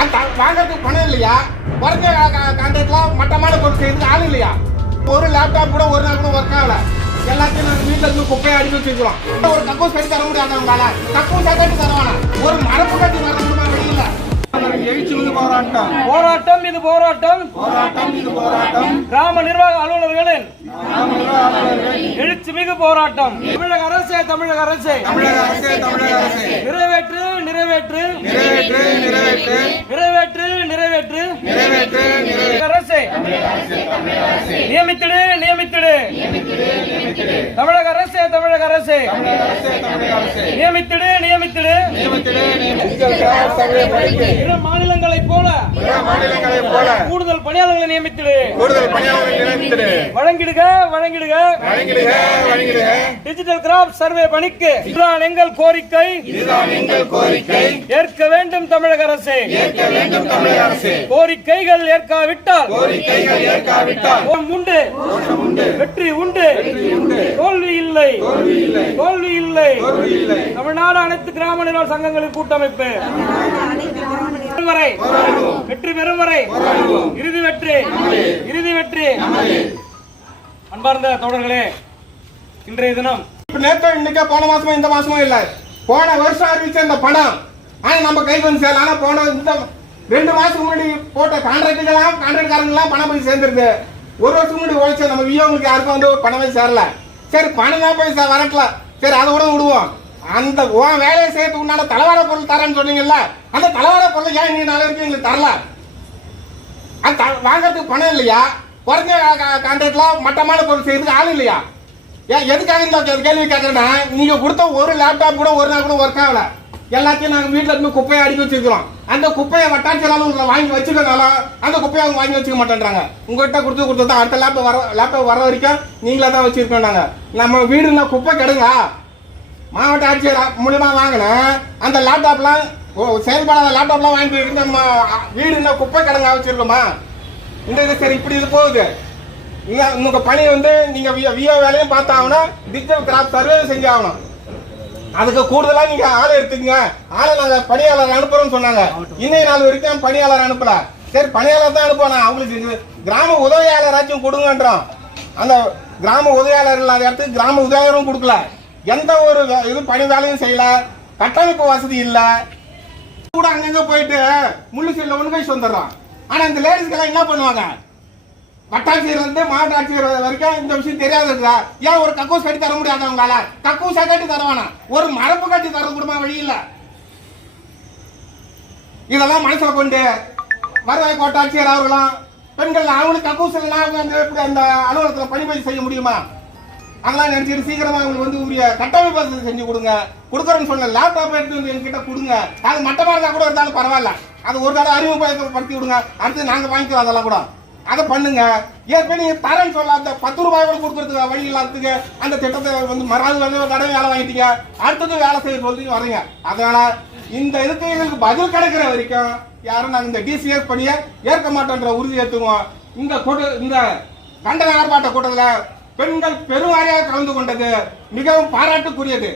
அந்த வாங்குறதுக்கு பணம் இல்லையா? குறைஞ்ச கான்ட்ராக்ட்ல மட்டமான பொருள் செய்யறதுக்கு ஆள் இல்லையா? ஒரு லேப்டாப் கூட ஒரு நாள் கூட ஒர்க் ஆகல. எல்லாத்தையும் நாங்கள் வீட்டில் இருந்து குப்பையை அடிக்க வச்சுக்கிறோம் ஒரு கக்கூஸ் கட்டி தர முடியாது அவங்களால கக்கூஸ் கட்டி தருவானா? ஒரு மரப்பு கட்டி தர முடியுமா வெளியில? போராட்டம். போராட்டம் இது போராட்டம். போராட்டம் இது போராட்டம். கிராம நிர்வாக அலுவலர்களின் எழுச்சி மிகு போராட்டம். தமிழக அரசே தமிழக அரசே. தமிழக அரசு தமிழக அரசு. நிறைவேற்று நிறைவேற்று நிறைவேற்று. நிறைவேற்று நிறைவேற்று நிறைவேற்று நிறைவேற்று நிறைவேற்று அரசே நியமித்திடு நியமித்திடு. தமிழக அரசே தமிழக அரசே. நியமித்திடு நியமித்திடு. பிற மாநிலங்களைப் போல மாநிலங்களைப் போல கூடுதல் பணியாளர்களை நியமித்திடு. கூடுதல் பணியாளர்கள் நியமித்திடு. வழங்கிடுக வழங்கிடுக. வழங்கிடுக வழங்கிடுக. டிஜிட்டல் கிராப் சர்வே பணிக்கு இதுதான் எங்கள் கோரிக்கை. இதுதான் எங்கள் கோரிக்கை. ஏற்க வேண்டும் தமிழக அரசே. ஏற்க வேண்டும் தமிழக அரசு. கோரிக்கைகள் ஏற்காவிட்டால் கோரிக்கைகள் ஏற்காவிட்டால் உண்டு. வெற்றி உண்டு. தோல்வி இல்லை. தோல்வி இல்லை. தமிழ்நாடு அனைத்து கிராம நிர்வாக சங்கங்களின் கூட்டமைப்பு. வரை வெற்றி பெறும் வரை. இறுதி வெற்றி. இறுதி வெற்றி. அன்பார்ந்த தோழர்களே இன்றைய தினம். இப்ப நேத்து இன்னைக்கு போன மாசமும் இந்த மாசமும் இல்ல. போன வருஷம் அறிவிச்ச இந்த பணம். ஆனா நம்ம கைக்கு வந்து சேரல. ஆனா போன இந்த ரெண்டு மாசத்துக்கு முன்னாடி போட்ட கான்ட்ராக்டுகளாம் கான்ட்ராக்ட்காரங்களாம் பணம் போய் சேர்ந்துருது. ஒரு வருஷத்துக்கு முன்னாடி உழைச்ச நம்ம வியோங்களுக்கு யாருக்கும் வந்து பணமே சேரல. சரி பணம் தான் போய் வரட்டல. சரி அதை கூட விடுவோம். அந்த உன் வேலையை செய்யறதுக்கு உண்டான தளவாட பொருள் தரேன்னு சொன்னீங்கல்ல அந்த தளவாட பொருள் ஏன் நீ நாலு வரைக்கும் எங்களுக்கு தரல? அது த- வாங்குறதுக்கு பணம் இல்லையா? குறைஞ்ச கான்ட்ராக்ட்ல மட்டமான பொருள் செய்யறதுக்கு ஆள் இல்லையா? ஏன் எதுக்காக இந்த கேள்வி கேட்கறேன்னா நீங்க கொடுத்த ஒரு லேப்டாப் கூட ஒரு நாள் கூட ஒர்க் ஆகல. எல்லாத்தையும் நாங்கள் வீட்டில் இருந்து குப்பையை அடிக்க வச்சிருக்கிறோம். அந்த குப்பையை வட்டாட்சியாலும் உங்களை வாங்கி வச்சுக்கிறனாலும் அந்த குப்பையை அவங்க வாங்கி வச்சுக்க மாட்டேன்றாங்க. உங்கள்கிட்ட கொடுத்து கொடுத்து தான் அடுத்த லேப்டாப் வர லேப்டாப் வர வரைக்கும் நீங்களே தான் வச்சுருக்கோம் நாங்கள் நம்ம வீடுனா குப்பை கெடுங்க மாவட்ட ஆட்சியர் மூலியமா வாங்கினேன் அந்த லேப்டாப்லாம் ஓ, செயல்படாத லேப்டாப்லாம் வாங்கிட்டு நம்ம வீடு என்ன குப்பை கிடங்கா வச்சிருக்கோமா? இந்த இது சரி இப்படி இது போகுது. நீங்க உங்க பணி வந்து நீங்க வியோ வேலையும் பார்த்தாகணும் டிஜிட்டல் கிராப் சர்வே செஞ்சாகணும் அதுக்கு கூடுதலா நீங்க ஆள் எடுத்துக்கங்க. ஆளை நாங்க பணியாளர் அனுப்புறோம்னு சொன்னாங்க. இன்னைய நாள் வரைக்கும் பணியாளர் அனுப்பல. சரி பணியாளர் தான் அனுப்பணும் அவங்களுக்கு கிராம உதவியாளராச்சும் கொடுங்கன்றோம். அந்த கிராம உதவியாளர் இல்லாத இடத்துக்கு கிராம உதவியாளரும் கொடுக்கல. எந்த ஒரு வே- பணி வேலையும் செய்யல கட்டமைப்பு வசதி இல்ல. கூட அங்கங்க போயிட்டு முள்ளு சீல்ல ஒன்று போய் வந்துடுறான். ஆனா இந்த லேடிஸ்க்கெல்லாம் என்ன பண்ணுவாங்க? வட்டாட்சியர் வந்து மாவட்ட ஆட்சியர் வரைக்கும் இந்த விஷயம் தெரியாதுங்களா ஏன் ஒரு கக்கூஸ் கட்டி தர முடியாது அவங்களால? கக்கூஸா கட்டி தருவானா? ஒரு மரப்பு கட்டி தர கூடமா வழி இல்ல. இதெல்லாம் மனசுல கொண்டு வருவாய் கோட்டாட்சியர் அவர்களும் பெண்கள் அவங்களுக்கு கக்கூஸ் எல்லாம் எப்படி அந்த அலுவலகத்தில் பணிபுரி செய்ய முடியுமா? அதெல்லாம் நினைச்சிட்டு சீக்கிரமா அவங்களுக்கு வந்து உரிய கட்டமைப்பு வசதி செஞ்சு கொடுங்க. கொடுக்குறேன்னு சொன்ன லேப்டாப் எடுத்து வந்து என்கிட்ட கொடுங்க. அது மட்டமா இருந்தா கூட இருந்தாலும் பரவாயில்ல. அது ஒரு தடவை அறிமுகப்படுத்தி விடுங்க. அடுத்து நாங்க வாங்கிக்கிறோம் அதெல்லாம் கூட. அதை பண்ணுங்க. ஏற்கனவே நீங்க தரேன்னு சொல்ல அந்த பத்து ரூபாய் கூட கொடுக்கறதுக்கு வழி இல்லாததுக்கு அந்த திட்டத்தை வந்து மறாது வந்து ஒரு தடவை வேலை வாங்கிட்டீங்க. அடுத்தது வேலை செய்ய சொல்லி வரீங்க. அதனால இந்த இதுக்கு எங்களுக்கு பதில் கிடைக்கிற வரைக்கும் யாரும் நாங்கள் இந்த டிசிஎஸ் பணியை ஏற்க மாட்டோன்ற உறுதி ஏற்றுவோம் இந்த கூட்ட இந்த கண்டன ஆர்ப்பாட்ட கூட்டத்தில் பெண்கள் பெருவாரியாக கலந்து கொண்டது மிகவும் பாராட்டுக்குரியது.